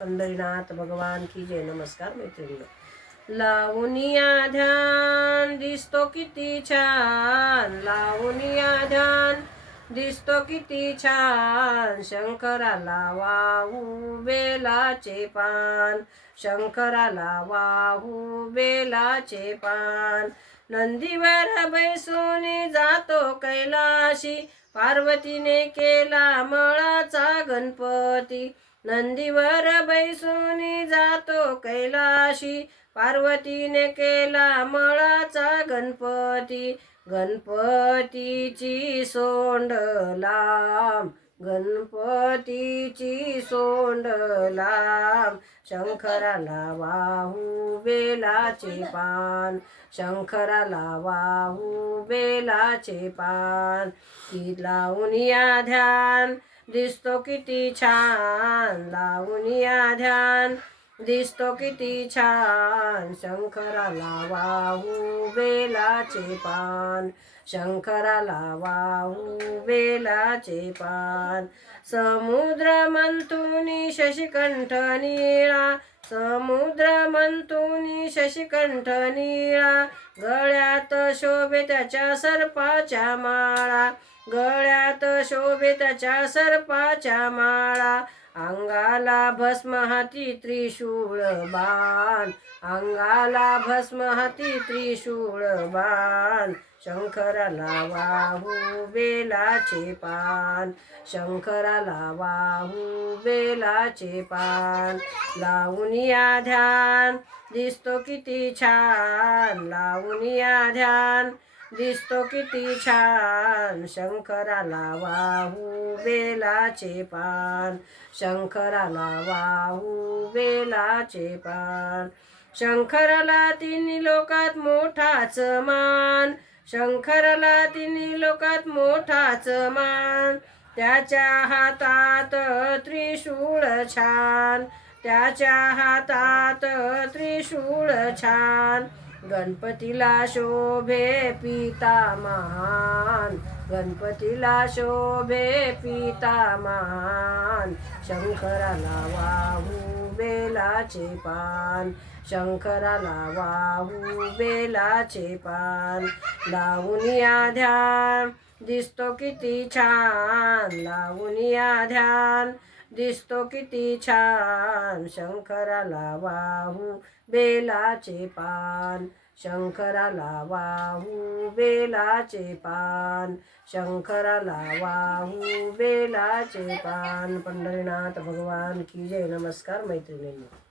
पंढरीनाथ भगवान की जय. नमस्कार मैत्रिणी. लावूनिया ध्यान दिसतो किती छान, लावूनिया ध्यान दिसतो किती छान. शंकराला वाहू बेलाचे पान, शंकराला वाहू बेलाचे पान. नंदीवर बैसून जातो कैलाशी, पार्वतीने केला मळाचा गणपती. नंदीवर बैसून जातो कैलाशी, पार्वतीने केला मळाचा गणपती. गणपतीची सोंड लांब, गणपतीची सोंड लांब. शंकराला वाहू बेलाचे पान, शंकराला वाहू बेलाचे पान. की लावूनिया ध्यान दिसतो किती छान, लावूनिया ध्यान दिसतो किती छान. शंकराला वाहू बेलाचे पान, शंकराला वाहू बेलाचे पान. समुद्र मंथुनी शशिकंठ निळा, समुद्र मंथुनी शशिकंठ निळा. गळ्यात शोभे त्याच्या सर्पाच्या माळा, गळ्यात शोभे त्याच्या सर्पाच्या माळा. अंगाला भस्म हाती त्रिशूळ बाण, अंगाला भस्म हाती त्रिशूळ बाण. शंकराला वाहू बेलाचे पान, शंकराला वाहू बेलाचे पान. लावूनिया ध्यान दिसतो किती छान, लावूनिया ध्यान दिसतो किती छान. शंकराला वाहू बेलाचे पान, शंकराला वाहू बेलाचे पान. शंकराला तिन्ही लोकात मोठाच मान, शंकराला तिन्ही लोकात मोठाच मान. त्याच्या हातात त्रिशूळ छान, त्याच्या हातात त्रिशूळ छान. गणपतीला शोभे पिता महान, गणपतीला शोभे पिता महान. शंकराला वाहू बेलाचे पान, शंकराला वाहू बेलाचे पान. लावूनिया ध्यान दिसतो किती छान, लावूनिया ध्यान दिसतो किती छान. शंकराला वाहू बेलाचे पान, शंकराला वाहू बेलाचे पान, शंकराला वाहू बेलाचे पान. पंढरीनाथ भगवान की जय. नमस्कार मैत्रिणींनो.